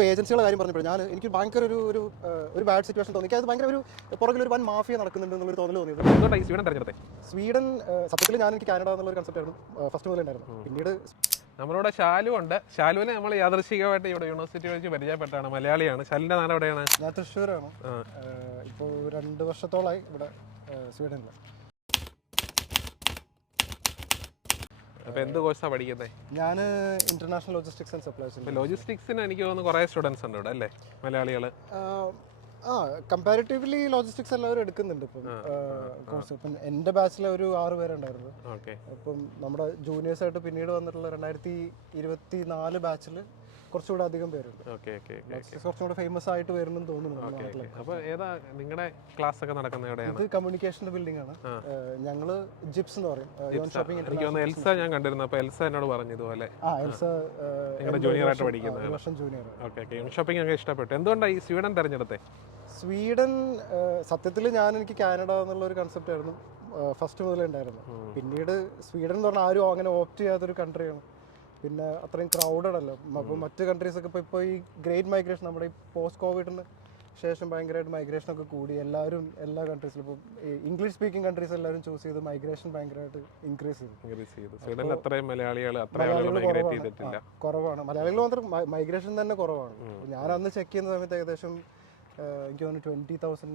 ഇപ്പോൾ ഏജൻസികളുടെ കാര്യം പറഞ്ഞപ്പോൾ എനിക്ക് ഭയങ്കര ഒരു ബാഡ് സിറ്റുവേഷൻ തോന്നി. അത് ഭയങ്കര പുറകിൽ ഒരു വൻ മാഫിയ നടക്കുന്നുണ്ട് എന്നുള്ളൊരു തോന്നൽ തോന്നിയത്. സ്വീഡൻ സത്യത്തിൽ എനിക്ക് കാനഡ എന്നുള്ള കൺസെപ്റ്റ് ആയിരുന്നു ഫസ്റ്റ് മുതൽ ഉണ്ടായിരുന്നു. പിന്നീട് നമ്മളിവിടെ ഷാലു ഉണ്ട്. ഷാലുവിനെ നമ്മൾ യാദൃശികമായിട്ട് ഇവിടെ യൂണിവേഴ്സിറ്റി വെച്ച് പരിചയപ്പെട്ടാണ്. മലയാളിയാണ്. ഷാലിന്റെ നാട് എവിടെയാണ്? ഞാൻ തൃശ്ശൂരാണ്. ഇപ്പോൾ 2 വർഷത്തോളമായി ഇവിടെ സ്വീഡനിൽ. അപ്പോൾ എന്ത് കോഴ്സാണ് പഠിക്കുന്നത്? ഞാൻ ഇന്റർനാഷണൽ ലോജിസ്റ്റിക്സ് ആൻഡ് സപ്ലൈസ്. ലോജിസ്റ്റിക്സിന് എനിക്ക് തോന്നുന്നു കുറേ സ്റ്റുഡൻസ് ഉണ്ട് ഇവിടെ അല്ലേ, മലയാളികൾ? കമ്പാരിറ്റീവ്ലി ലോജിസ്റ്റിക്സ് എല്ലാവരും എടുക്കുന്നുണ്ട് ഇപ്പം കോഴ്സ്. ഇപ്പം എൻ്റെ ബാച്ചിൽ ഒരു 6 പേരുണ്ടായിരുന്നു. അപ്പം നമ്മുടെ ജൂനിയേഴ്സായിട്ട് പിന്നീട് വന്നിട്ടുള്ള 2024 ബാച്ചിൽ കുറച്ചുകൂടെ അധികം പേരുണ്ട്. കുറച്ചും കൂടെ ഫേമസ് ആയിട്ട് വരുമെന്ന് തോന്നുന്നു. അപ്പോൾ ഏതാ നിങ്ങളുടെ ക്ലാസ് ഒക്കെ നടക്കുന്നത് എവിടെയാണ്? ഇത് കമ്മ്യൂണിക്കേഷന്റെ ബിൽഡിംഗ് ആണ്. ഞങ്ങള് ജിപ്സ് എന്ന് പറയും. എൽസ ഞാൻ കണ്ടിരുന്നു. അപ്പോൾ എൽസ എന്നോട് പറഞ്ഞു ഇതുപോലെ എൽസ നിങ്ങളുടെ ജൂനിയർ ആയിട്ട് പഠിക്കുന്നത്. ഷോപ്പിംഗ് ഒക്കെ ഇഷ്ടപ്പെട്ടു. എന്തുകൊണ്ടാണ് ഈ സ്വീഡൻ തെരഞ്ഞെടുത്തേ? സ്വീഡൻ സത്യത്തിൽ എനിക്ക് കാനഡ എന്നുള്ള ഒരു കൺസെപ്റ്റ് ആയിരുന്നു ഫസ്റ്റ് മുതലേ ഉണ്ടായിരുന്നു. പിന്നീട് സ്വീഡൻ എന്ന് പറഞ്ഞാൽ ആരും അങ്ങനെ ഓപ്റ്റ് ചെയ്യാത്തൊരു കൺട്രിയാണ്. പിന്നെ അത്രയും ക്രൗഡഡ് അല്ല. അപ്പോൾ മറ്റ് കൺട്രീസൊക്കെ ഇപ്പോൾ ഈ ഗ്രേറ്റ് മൈഗ്രേഷൻ, നമ്മുടെ ഈ പോസ്റ്റ് കോവിഡിന് ശേഷം ഭയങ്കരമായിട്ട് മൈഗ്രേഷൻ ഒക്കെ കൂടി. എല്ലാവരും എല്ലാ കൺട്രീസിലും ഇപ്പോൾ ഇംഗ്ലീഷ് സ്പീക്കിംഗ് കൺട്രീസ് എല്ലാവരും ചൂസ് ചെയ്ത് മൈഗ്രേഷൻ ഭയങ്കരമായിട്ട് ഇൻക്രീസ് ചെയ്തു. കുറവാണ്. മലയാളികൾ മാത്രം മൈഗ്രേഷൻ തന്നെ കുറവാണ്. ഞാൻ അന്ന് ചെക്ക് ചെയ്യുന്ന സമയത്ത് ഏകദേശം എനിക്ക് തോന്നുന്നു 20,000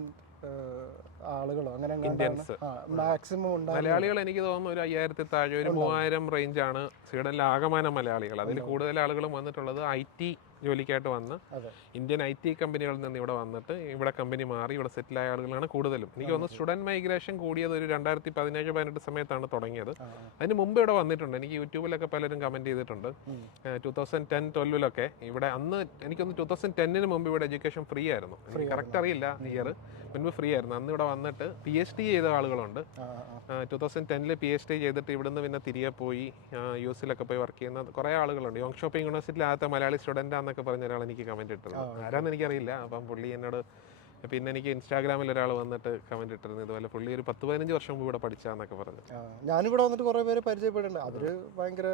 ആളുകളോ അങ്ങനെ മാക്സിമം ഉണ്ടാകും. മലയാളികൾ എനിക്ക് തോന്നുന്നു ഒരു 5000 താഴെ, ഒരു 3000 റേഞ്ചാണ് സ്വീഡനിലെ ആകമാന മലയാളികൾ. അതിൽ കൂടുതൽ ആളുകളും വന്നിട്ടുള്ളത് IT ജോലിക്കായിട്ട് വന്ന് ഇന്ത്യൻ IT കമ്പനികളിൽ നിന്ന് ഇവിടെ വന്നിട്ട് ഇവിടെ കമ്പനി മാറി ഇവിടെ സെറ്റിലായ ആളുകളാണ് കൂടുതലും. എനിക്ക് തോന്നുന്നു സ്റ്റുഡൻറ് മൈഗ്രേഷൻ കൂടിയത് ഒരു 2017-18 സമയത്താണ് തുടങ്ങിയത്. അതിന് മുമ്പ് ഇവിടെ വന്നിട്ടുണ്ട്. എനിക്ക് യൂട്യൂബിലൊക്കെ പലരും കമന്റ് ചെയ്തിട്ടുണ്ട്. 2010-12 ഇവിടെ അന്ന് എനിക്കൊന്ന് 2010 മുമ്പ് ഇവിടെ എഡ്യൂക്കേഷൻ ഫ്രീ ആയിരുന്നു. എനിക്ക് കറക്റ്റ് അറിയില്ല ഇയർ, മുൻപ് ഫ്രീ ആയിരുന്നു. അന്ന് ഇവിടെ വന്നിട്ട് PhD ചെയ്ത ആളുകളുണ്ട്. 2010 PhD ചെയ്തിട്ട് ഇവിടുന്ന് പിന്നെ തിരികെ പോയി US പോയി വർക്ക് ചെയ്യുന്ന കുറേ ആളുകളുണ്ട്. യോങ് ഷോപ്പിംഗ് യൂണിവേഴ്സിറ്റിയിൽ ആദ്യത്തെ മലയാളി സ്റ്റുഡൻ്റ് ആണെന്നൊക്കെ പറഞ്ഞ ഒരാൾ എനിക്ക് കമന്റ് ഇട്ടിരുന്നു. ആരാന്ന് എനിക്കറിയില്ല. അപ്പം പുള്ളി എന്നോട് പിന്നെ എനിക്ക് ഇൻസ്റ്റാഗ്രാമിൽ ഒരാൾ വന്നിട്ട് കമന്റ് ഇട്ടിരുന്നു ഇതുപോലെ പുള്ളി ഒരു 10-15 വർഷം മുമ്പ് ഇവിടെ പഠിച്ചാന്നൊക്കെ പറഞ്ഞു. ഞാനിവിടെ വന്നിട്ട് കുറേ പേര് പരിചയപ്പെടുന്നുണ്ട്. അവര് ഭയങ്കര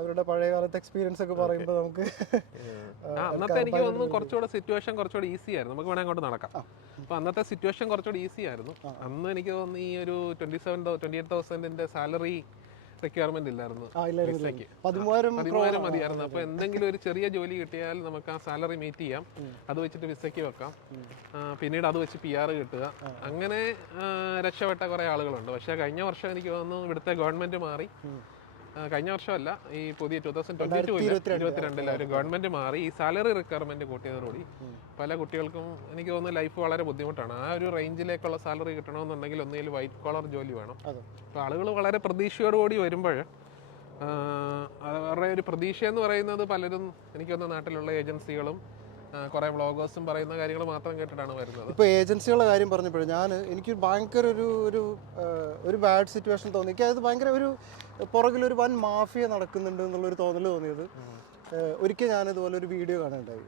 അവരുടെ പഴയ കാലത്തെ എക്സ്പീരിയൻസ് ഒക്കെ പറയുമ്പോൾ നമുക്ക് അന്നത്തെ എനിക്ക് തോന്നുന്നു കുറച്ചുകൂടെ സിറ്റുവേഷൻ കുറച്ചുകൂടെ ഈസി ആയിരുന്നു. നമുക്ക് വേണമെങ്കിൽ അങ്ങോട്ട് നടക്കാം. അപ്പോൾ അന്നത്തെ സിറ്റുവേഷൻ കുറച്ചുകൂടെ ഈസി ആയിരുന്നു. അന്ന് എനിക്ക് തോന്നുന്നു ഈ ഒരു 28,000 സാലറി റിക്വയർമെന്റ് ഇല്ലായിരുന്നു. 13,000 മതിയായിരുന്നു. അപ്പോൾ എന്തെങ്കിലും ഒരു ചെറിയ ജോലി കിട്ടിയാൽ നമുക്ക് ആ സാലറി മീറ്റ് ചെയ്യാം, അത് വെച്ചിട്ട് വിസയ്ക്ക് വെക്കാം, പിന്നീട് അത് വെച്ച് PR കിട്ടുക, അങ്ങനെ രക്ഷപ്പെട്ട കുറേ ആളുകളുണ്ട്. പക്ഷേ കഴിഞ്ഞ വർഷം എനിക്ക് തോന്നുന്നു ഇവിടുത്തെ ഗവൺമെന്റ് മാറി. കഴിഞ്ഞ വർഷമല്ല, ഈ പുതിയ 2022 ഒരു ഗവൺമെന്റ് മാറി. ഈ സാലറി റിക്വയർമെന്റ് കൂട്ടിയതോടുകൂടി പല കുട്ടികൾക്കും എനിക്ക് തോന്നുന്നു ലൈഫ് വളരെ ബുദ്ധിമുട്ടാണ്. ആ ഒരു റേഞ്ചിലേക്കുള്ള സാലറി കിട്ടണമെന്നുണ്ടെങ്കിൽ ഒന്നുകിൽ വൈറ്റ് കോളർ ജോലി വേണം. അപ്പോൾ ആളുകൾ വളരെ പ്രതീക്ഷയോടുകൂടി വരുമ്പോൾ അവരുടെ ഒരു പ്രതീക്ഷ എന്ന് പറയുന്നത് പലരും എനിക്ക് തോന്നുന്ന നാട്ടിലുള്ള ഏജൻസികളും കുറെ വ്ളോഗേഴ്സും പറയുന്ന കാര്യങ്ങൾ മാത്രം കേട്ടിട്ടാണ് വരുന്നത്. ഇപ്പോൾ ഏജൻസികളുടെ കാര്യം പറഞ്ഞപ്പോൾ എനിക്ക് ഭയങ്കര ഒരു ബാഡ് സിറ്റുവേഷൻ തോന്നി. അത് ഭയങ്കര പുറകിൽ ഒരു വൻ മാഫിയ നടക്കുന്നുണ്ട് എന്നുള്ളൊരു തോന്നൽ തോന്നിയത്. ഒരിക്കൽ ഞാൻ ഇതുപോലെ ഒരു വീഡിയോ കാണുന്നുണ്ടായി.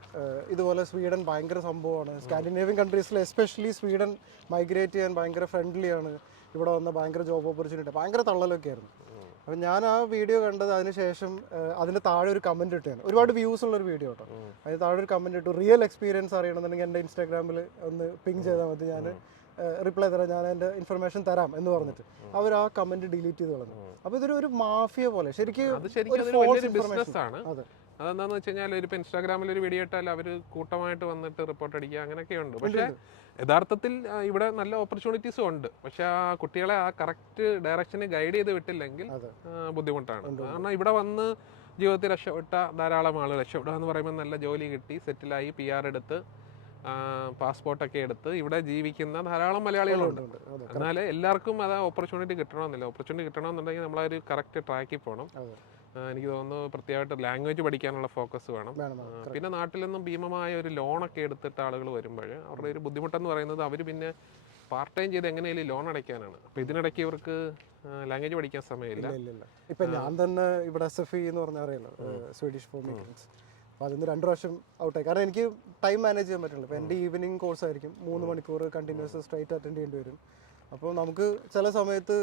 ഇതുപോലെ സ്വീഡൻ ഭയങ്കര സംഭവമാണ്. സ്കാൻഡിനേവിയൻ കൺട്രീസിൽ എസ്പെഷ്യലി സ്വീഡൻ മൈഗ്രേറ്റ് ചെയ്യാൻ ഭയങ്കര ഫ്രണ്ട്ലിയാണ്. ഇവിടെ വന്ന ഭയങ്കര ജോബ് ഓപ്പർച്യൂണിറ്റി, ഭയങ്കര തള്ളലൊക്കെ ആയിരുന്നു. അപ്പം ഞാൻ ആ വീഡിയോ കണ്ടത് അതിനുശേഷം അതിൻ്റെ താഴെ ഒരു കമൻറ്റ് ഇട്ടാണ്. ഒരുപാട് വ്യൂസ് ഉള്ളൊരു വീഡിയോ കേട്ടോ. അതിന് താഴെ ഒരു കമൻറ്റ് ഇട്ടു, റിയൽ എക്സ്പീരിയൻസ് അറിയണമെന്നുണ്ടെങ്കിൽ എൻ്റെ ഇൻസ്റ്റാഗ്രാമിൽ ഒന്ന് പിങ് ചെയ്താൽ മതി, ഞാൻ റിപ്ലൈ തരാം, ഞാൻ എൻ്റെ ഇൻഫർമേഷൻ തരാം എന്ന് പറഞ്ഞിട്ട് അവർ ആ കമൻറ്റ് ഡിലീറ്റ് ചെയ്ത് കളഞ്ഞു. അപ്പോൾ ഇതൊരു മാഫിയ പോലെ ശരിക്കും ബിസിനസ്സാണ്. അതെന്താണെന്ന് വെച്ച് കഴിഞ്ഞാൽ ഇപ്പോൾ ഇൻസ്റ്റാഗ്രാമിൽ ഒരു വീഡിയോ ഇട്ടാൽ അവർ കൂട്ടമായിട്ട് വന്നിട്ട് റിപ്പോർട്ട് അടിക്കുക അങ്ങനെയൊക്കെയുണ്ട്. പക്ഷേ യഥാർത്ഥത്തിൽ ഇവിടെ നല്ല ഓപ്പർച്യൂണിറ്റീസും ഉണ്ട്. പക്ഷെ ആ കുട്ടികളെ ആ കറക്റ്റ് ഡയറക്ഷന് ഗൈഡ് ചെയ്ത് വിട്ടില്ലെങ്കിൽ ബുദ്ധിമുട്ടാണ്. കാരണം ഇവിടെ വന്ന് ജീവിതത്തിൽ രക്ഷപ്പെട്ട ധാരാളം ആളുകൾ, രക്ഷപ്പെടുക എന്ന് പറയുമ്പോൾ നല്ല ജോലി കിട്ടി സെറ്റിലായി PR എടുത്ത് പാസ്പോർട്ടൊക്കെ എടുത്ത് ഇവിടെ ജീവിക്കുന്ന ധാരാളം മലയാളികളുണ്ട്. എന്നാൽ എല്ലാവർക്കും അത് ഓപ്പർച്യൂണിറ്റി കിട്ടണമെന്നില്ല. ഓപ്പർച്യൂണിറ്റി കിട്ടണമെന്നുണ്ടെങ്കിൽ നമ്മളൊരു കറക്റ്റ് ട്രാക്കിൽ പോകണം. എനിക്ക് തോന്നുന്നു പ്രത്യേകമായിട്ട് ലാംഗ്വേജ് പഠിക്കാനുള്ള ഫോക്കസ് വേണം. പിന്നെ നാട്ടിൽ നിന്നും ഭീമമായ ഒരു ലോണൊക്കെ എടുത്തിട്ട് ആളുകൾ വരുമ്പോൾ അവരുടെ ഒരു ബുദ്ധിമുട്ടെന്ന് പറയുന്നത് അവർ പിന്നെ പാർട്ട് ടൈം ചെയ്ത് എങ്ങനെയാലും ലോൺ അടയ്ക്കാനാണ്. അപ്പോൾ ഇതിനിടയ്ക്ക് ഇവർക്ക് ലാംഗ്വേജ് പഠിക്കാൻ സമയമില്ല. ഇപ്പം ഞാൻ തന്നെ ഇവിടെ SFE എന്ന് പറഞ്ഞാൽ അറിയാലോ, സ്വീഡിഷ് ഫോർ മൈഗ്രൻസ്. അപ്പോൾ അതിന് 2 പ്രാവശ്യം ഔട്ടായി. കാരണം എനിക്ക് ടൈം മാനേജ് ചെയ്യാൻ പറ്റില്ല. ഇപ്പോൾ എൻ്റെ ഈവനിങ് കോഴ്സ് ആയിരിക്കും, 3 മണിക്കൂർ കണ്ടിന്യൂസ് സ്ട്രൈറ്റ് അറ്റൻഡ് ചെയ്യേണ്ടി വരും. അപ്പോൾ നമുക്ക് ചില സമയത്ത്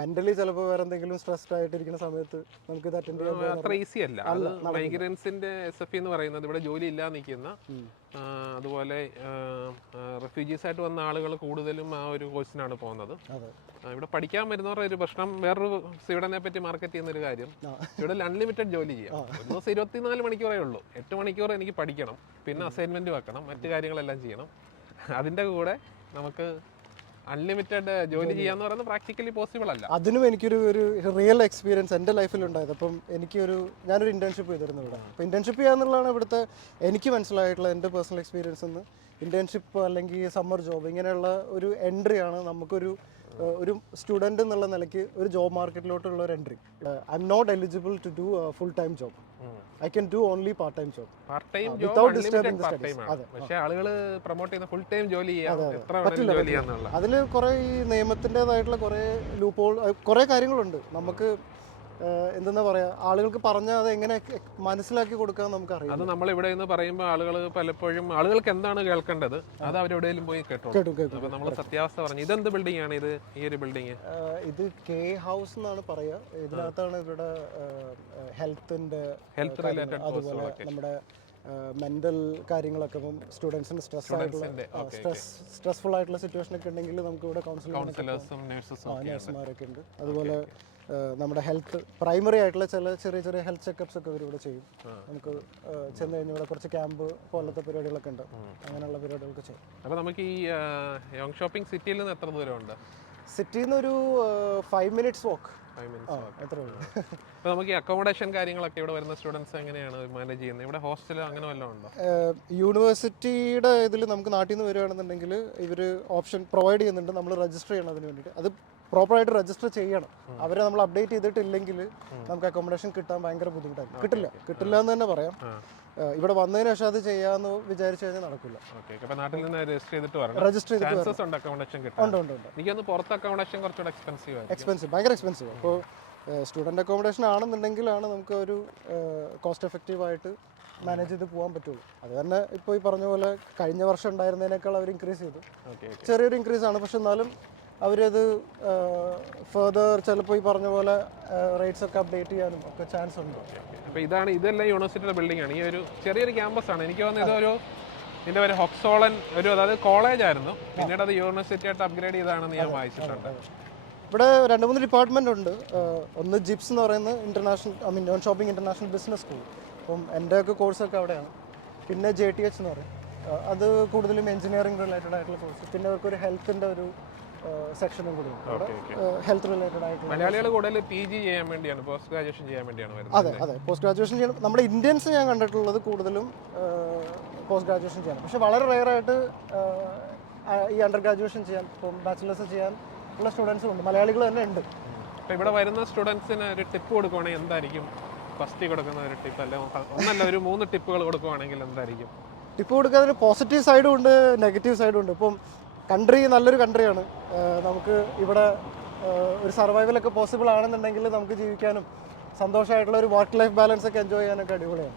മെന്റലി ചിലപ്പോൾ വേറെ എന്തെങ്കിലും സ്ട്രെസ്ഡ് ആയിട്ടിരിക്കുന്ന സമയത്ത് നമുക്ക് ഇത് അറ്റൻഡ് ചെയ്യാൻ അത്ര ഈസി അല്ല. അത് മൈഗ്രൻസിന്റെ SFE എന്ന് പറയുന്നത് ഇവിടെ ജോലി ഇല്ലാതെ നിൽക്കുന്ന അതുപോലെ റെഫ്യൂജീസ് ആയിട്ട് വന്ന ആളുകൾ കൂടുതലും ആ ഒരു കോഴ്സിനാണ് പോകുന്നത്. ഇവിടെ പഠിക്കാൻ വരുന്നവരുടെ ഒരു പ്രശ്നം, വേറൊരു സ്വീഡനെ പറ്റി മാർക്കറ്റ് ചെയ്യുന്ന ഒരു കാര്യം, ഇവിടെ അൺലിമിറ്റഡ് ജോലി ചെയ്യാം. ഒരു ദിവസം 24 മണിക്കൂറേ ഉള്ളൂ. 8 മണിക്കൂർ എനിക്ക് പഠിക്കണം, പിന്നെ അസൈൻമെന്റ് വെക്കണം, മറ്റു കാര്യങ്ങളെല്ലാം ചെയ്യണം. അതിന്റെ കൂടെ നമുക്ക് അൺലിമിറ്റഡ് ജോലി ചെയ്യാന്ന് പറയുന്നത് പ്രാക്ടിക്കലി പോസിബിൾ അല്ല. അതിനും എനിക്കൊരു റിയൽ എക്സ്പീരിയൻസ് എൻ്റെ ലൈഫിൽ ഉണ്ടായത്. അപ്പം ഞാനൊരു ഇന്റേൺഷിപ്പ് ചെയ്തിരുന്നു ഇവിടെ. അപ്പോൾ ഇന്റേൺഷിപ്പ് ചെയ്യാന്നുള്ളതാണ് ഇവിടുത്തെ എനിക്ക് മനസ്സിലായിട്ടുള്ള എൻ്റെ പേഴ്സണൽ എക്സ്പീരിയൻസ് എന്ന്. ഇന്റേൺഷിപ്പ് അല്ലെങ്കിൽ സമ്മർ ജോബ് ഇങ്ങനെയുള്ള ഒരു എൻട്രിയാണ് നമുക്കൊരു ഒരു സ്റ്റുഡൻറ് എന്നുള്ള നിലയ്ക്ക് ഒരു ജോബ് മാർക്കറ്റിലോട്ടുള്ള ഒരു എൻട്രി. I'm not eligible to do full time job. I can do only part time job. Part time job പക്ഷേ ആളുകൾ പ്രൊമോട്ട് ചെയ്യുന്ന ഫുൾ ടൈം ജോലി ചെയ്യാൻ അതിൽ കുറേ ഈ നിയമത്തിൻ്റെതായിട്ടുള്ള കുറേ ലൂപ്പ് ഹോൾ കുറേ കാര്യങ്ങളുണ്ട്. നമുക്ക് എന്താ പറയാ, ആളുകൾക്ക് പറഞ്ഞാൽ അത് എങ്ങനെ മനസ്സിലാക്കി കൊടുക്കാൻ നമുക്കറിയാം. അത് നമ്മൾ ഇവിടെ നിന്ന് പറയുമ്പോൾ ആളുകൾ പലപ്പോഴും ആളുകൾക്ക് എന്താണ് കേൾക്കേണ്ടത് അത് അവരെവിടെയെങ്കിലും പോയി കേട്ടോ. അപ്പൊ നമ്മൾ സത്യാവസ്ഥ പറഞ്ഞു. ഇതെന്ത് ബിൽഡിംഗ് ആണ് ഇത്? ഈ ഒരു ബിൽഡിംഗ് ഇത് കെ ഹൗസ് എന്നാണ് പറയാ. ഇതിനകത്താണ് ഇവിടെ ഹെൽത്ത് റിലേറ്റഡ് അതുപോലെ നമ്മുടെ മെന്റൽ കാര്യങ്ങളൊക്കെ. ഇപ്പം സ്റ്റുഡൻസിന് സ്ട്രെസ്ഫുൾ ആയിട്ടുള്ള സിറ്റുവേഷൻ ഒക്കെ ഉണ്ടെങ്കിൽ നമുക്ക് ഇവിടെ കൗൺസിലേഴ്സും നഴ്സുമാരൊക്കെ ഉണ്ട്. അതുപോലെ നമ്മുടെ ഹെൽത്ത് പ്രൈമറി ആയിട്ടുള്ള ചെറിയ ഹെൽത്ത് ചെക്കപ്സ് ഒക്കെ ഇവരിവിടെ ചെയ്യും. നമുക്ക് ചെന്ന് കഴിഞ്ഞാൽ ഇവിടെ കുറച്ച് ക്യാമ്പ് പോലത്തെ പരിപാടികളൊക്കെ ഉണ്ട്. അങ്ങനെയുള്ള പരിപാടികളൊക്കെ ചെയ്യും. അപ്പോൾ നമുക്ക് ഈ യോങ് ഷോപ്പിംഗ് സിറ്റിയിൽ നിന്ന് എത്ര ദൂരമുണ്ട്? സിറ്റിയിൽ നിന്ന് ഒരു 5 minutes walk. അപ്പോൾ നമുക്ക് ഈ അക്കോമഡേഷൻ കാര്യങ്ങളൊക്കെ ഇവിടെ വരുന്ന സ്റ്റുഡൻസ് എങ്ങനെയാണ് മാനേജ് ചെയ്യുന്നത്? ഇവിടെ ഹോസ്റ്റൽ അങ്ങനെ വല്ലതും ഉണ്ടോ? യൂണിവേഴ്സിറ്റിയുടെ ഇതിൽ നമുക്ക് നാട്ടിൽ നിന്ന് വരികയാണെന്നുണ്ടെങ്കിൽ ഇവർ ഓപ്ഷൻ പ്രൊവൈഡ് ചെയ്യുന്നുണ്ട്. നമ്മൾ രജിസ്റ്റർ ചെയ്യണം അതിന് വേണ്ടിയിട്ട്. അത് പ്രോപ്പറായിട്ട് രജിസ്റ്റർ ചെയ്യണം. അവരെ നമ്മൾ അപ്ഡേറ്റ് ചെയ്തിട്ടില്ലെങ്കിൽ നമുക്ക് അക്കോമഡേഷൻ കിട്ടാൻ ഭയങ്കര ബുദ്ധിമുട്ടായിരിക്കും. കിട്ടില്ല എന്ന് തന്നെ പറയാം. ഇവിടെ വന്നതിന് ശേഷം അത് ചെയ്യാന്ന് വിചാരിച്ചു കഴിഞ്ഞാൽ നടക്കില്ല. നാട്ടിൽ നിന്ന് രജിസ്റ്റർ ചെയ്തിട്ട് ഭയങ്കര എക്സ്പെൻസീവ്. അപ്പോൾ സ്റ്റുഡൻറ് അക്കോമഡേഷൻ ആണെന്നുണ്ടെങ്കിലാണ് നമുക്ക് ഒരു കോസ്റ്റ് എഫക്റ്റീവ് ആയിട്ട് മാനേജ് ചെയ്ത് പോകാൻ പറ്റുള്ളൂ. അത് തന്നെ ഇപ്പോൾ ഈ പറഞ്ഞ പോലെ കഴിഞ്ഞ വർഷം ഉണ്ടായിരുന്നതിനേക്കാൾ അവർ ഇൻക്രീസ് ചെയ്തു. ചെറിയൊരു ഇൻക്രീസ് ആണ്, പക്ഷെ എന്നാലും അവരത് ഫെർദർ ചിലപ്പോൾ ഈ പറഞ്ഞ പോലെ റേറ്റ്സ് ഒക്കെ അപ്ഡേറ്റ് ചെയ്യാനും ഒക്കെ ചാൻസ് ഉണ്ട്. അപ്പോൾ ഇതെല്ലാം യൂണിവേഴ്സിറ്റിയുടെ ബിൽഡിംഗ് ആണ്. ഈ ഒരു ചെറിയൊരു ക്യാമ്പസ് ആണ്. എനിക്ക് തോന്നുന്നത് ഇതൊരു ഇതിൻ്റെ ഒരു ഹൊക്സോളൻ അതായത് കോളേജ് ആയിരുന്നു, പിന്നീട് അത് യൂണിവേഴ്സിറ്റി ആയിട്ട് അപ്ഗ്രേഡ് ചെയ്താണെന്ന് ഞാൻ വായിച്ചിട്ടുണ്ട്. ഇവിടെ 2-3 ഡിപ്പാർട്ട്മെന്റ് ഉണ്ട്. ഒന്ന് ജിപ്സ് എന്ന് പറയുന്നത് non shopping international business school. അപ്പം എൻ്റെ ഒക്കെ കോഴ്സൊക്കെ അവിടെയാണ്. പിന്നെ JTH എന്ന് പറയും, അത് കൂടുതലും എഞ്ചിനീയറിംഗ് റിലേറ്റഡ് ആയിട്ടുള്ള കോഴ്സ്. പിന്നെ അവർക്കൊരു ഹെൽത്തിൻ്റെ ഒരു സെക്ഷനും കൂടി ഹെൽത്ത് റിലേറ്റഡ് ആയിട്ടുള്ള. മലയാളികൾ കൂടുതൽ PG ചെയ്യാൻ വേണ്ടിയാണ്, പോസ്റ്റ് ഗ്രാജുവേഷൻ ചെയ്യാൻ വേണ്ടിയാണ് വരുന്നത്. അതെ, പോസ്റ്റ് ഗ്രാജുവേഷൻ ചെയ്യണം. നമ്മുടെ ഇന്ത്യൻസ് ഞാൻ കണ്ടിട്ടുള്ളത് കൂടുതലും പോസ്റ്റ് ഗ്രാജുവേഷൻ ചെയ്യണം. പക്ഷെ വളരെ റെയറായിട്ട് ഈ അണ്ടർ ഗ്രാജുവേഷൻ ചെയ്യാൻ, ഇപ്പം ബാച്ചിലേഴ്സ് ചെയ്യാൻ ഉള്ള സ്റ്റുഡൻസും ഉണ്ട്. മലയാളികൾ തന്നെ ഉണ്ട്. അപ്പോൾ ഇവിടെ വരുന്ന സ്റ്റുഡൻസിന് ഒരു ടിപ്പ് കൊടുക്കുവാണെങ്കിൽ എന്തായിരിക്കും ഫസ്റ്റ് കൊടുക്കുന്ന ഒരു ടിപ്പ്? ഒന്നല്ല, ഒരു 3 ടിപ്പുകൾ കൊടുക്കുവാണെങ്കിൽ എന്തായിരിക്കും? ടിപ്പ് കൊടുക്കാതെ പോസിറ്റീവ് സൈഡും ഉണ്ട്, നെഗറ്റീവ് സൈഡും ഉണ്ട്. ഇപ്പം കൺട്രി നല്ലൊരു കൺട്രിയാണ്. നമുക്ക് ഇവിടെ ഒരു സർവൈവലൊക്കെ പോസിബിൾ ആണെന്നുണ്ടെങ്കിൽ നമുക്ക് ജീവിക്കാനും സന്തോഷമായിട്ടുള്ള ഒരു വർക്ക് ലൈഫ് ബാലൻസ് ഒക്കെ എൻജോയ് ചെയ്യാനൊക്കെ അടിപൊളിയാണ്.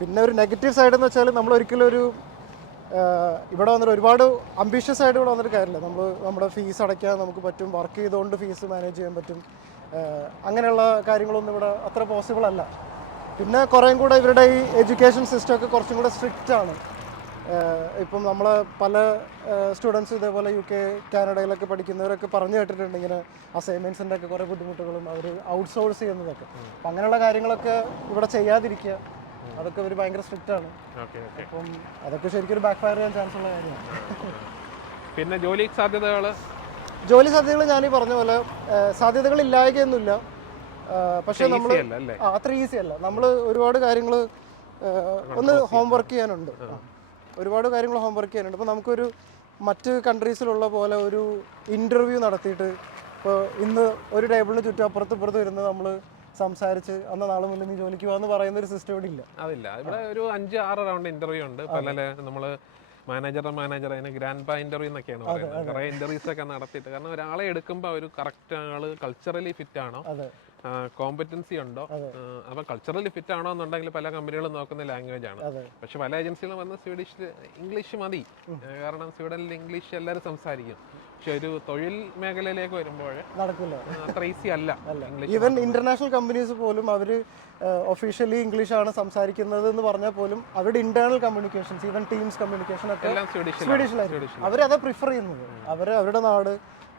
പിന്നെ ഒരു നെഗറ്റീവ് സൈഡ് എന്ന് വെച്ചാൽ നമ്മൾ ഒരിക്കലും ഇവിടെ വന്നിട്ട് ഒരുപാട് അംബീഷ്യസ് ആയിട്ട് ഇവിടെ വന്നിട്ട് കാര്യമില്ല. നമ്മുടെ ഫീസ് അടയ്ക്കാൻ നമുക്ക് പറ്റും, വർക്ക് ചെയ്തുകൊണ്ട് ഫീസ് മാനേജ് ചെയ്യാൻ പറ്റും. അങ്ങനെയുള്ള കാര്യങ്ങളൊന്നും ഇവിടെ അത്ര പോസിബിൾ അല്ല. പിന്നെ കുറേയും കൂടെ ഇവരുടെ ഈ എഡ്യൂക്കേഷൻ സിസ്റ്റം ഒക്കെ കുറച്ചും കൂടെ സ്ട്രിക്റ്റ് ആണ്. ഇപ്പം നമ്മൾ പല സ്റ്റുഡൻസ് ഇതേപോലെ UK, കാനഡയിലൊക്കെ പഠിക്കുന്നവരൊക്കെ പറഞ്ഞു കേട്ടിട്ടുണ്ട് ഇങ്ങനെ അസൈൻമെൻറ്റ്സിൻ്റെ ഒക്കെ കുറേ ബുദ്ധിമുട്ടുകളും അവർ ഔട്ട്സോഴ്സ് ചെയ്യുന്നതൊക്കെ. അപ്പം അങ്ങനെയുള്ള കാര്യങ്ങളൊക്കെ ഇവിടെ ചെയ്യാതിരിക്കുക, അതൊക്കെ ഒരു ഭയങ്കര സ്ട്രിക്റ്റ് ആണ്. അപ്പം അതൊക്കെ ശരിക്കും ഒരു ബാക്ക് ഫയർ ചെയ്യാൻ ചാൻസ് ഉള്ള കാര്യമാണ്. പിന്നെ ജോലി സാധ്യതകൾ ഞാനീ പറഞ്ഞ പോലെ സാധ്യതകൾ ഇല്ലായ്കയൊന്നുമില്ല. പക്ഷേ നമ്മൾ അത്ര ഈസി അല്ല. നമ്മൾ ഒരുപാട് കാര്യങ്ങൾ ഒന്ന് ഹോംവർക്ക് ചെയ്യാനുണ്ട്. അപ്പോൾ നമുക്കൊരു മറ്റ് കൺട്രീസിലുള്ള പോലെ ഒരു ഇൻ്റർവ്യൂ നടത്തിയിട്ട് ഇപ്പോൾ ഇന്ന് ഒരു ടേബിളിന് ചുറ്റും അപ്പുറത്ത് ഇരുന്ന് നമ്മൾ സംസാരിച്ച് അന്ന് നാളെ മുന്നിൽ നീ ജോലിക്ക് പോകാന്ന് പറയുന്ന ഒരു സിസ്റ്റം ഇവിടെ ഇല്ല. അതില്ല. ഇവിടെ ഒരു 5-6 റൗണ്ട് ഇന്റർവ്യൂ ഉണ്ട്. പല നമ്മൾ മാനേജർ അതിന് ഗ്രാൻഡ് പാ ഇന്റർവ്യൂ എന്നൊക്കെയാണ് പറയുന്നത്. കുറേ ഇന്റർവ്യൂസ് ഒക്കെ നടത്തിയിട്ട്, കാരണം ഒരാളെ എടുക്കുമ്പോൾ അവർ കറക്റ്റ് ആള് കൾച്ചറലി ഫിറ്റ് ആണോ, കോമ്പറ്റൻസി ഉണ്ടോ. അപ്പൊ കൾച്ചറലി ഫിറ്റ് ആണോ എന്നുണ്ടെങ്കിൽ പല കമ്പനികളും നോക്കുന്ന ലാംഗ്വേജ് ആണ്. പക്ഷെ പല ഏജൻസികളും വന്ന് ഇംഗ്ലീഷ് മതി, കാരണം സ്വീഡനിൽ ഇംഗ്ലീഷ് എല്ലാവരും സംസാരിക്കും. പക്ഷെ ഒരു തൊഴിൽ മേഖലയിലേക്ക് വരുമ്പോൾ നടക്കില്ല. അത്ര ഈസി അല്ല ഇംഗ്ലീഷ്. ഈവൻ ഇന്റർനാഷണൽ കമ്പനീസ് പോലും അവർ ഒഫീഷ്യലി ഇംഗ്ലീഷാണ് സംസാരിക്കുന്നത് എന്ന് പറഞ്ഞാൽ പോലും അവരുടെ internal communications, even teams communication ഒക്കെ എല്ലാം സ്വീഡിഷിലായിരിക്കും. അവരത് പ്രിഫർ ചെയ്യുന്നത്. അവരുടെ നാട്,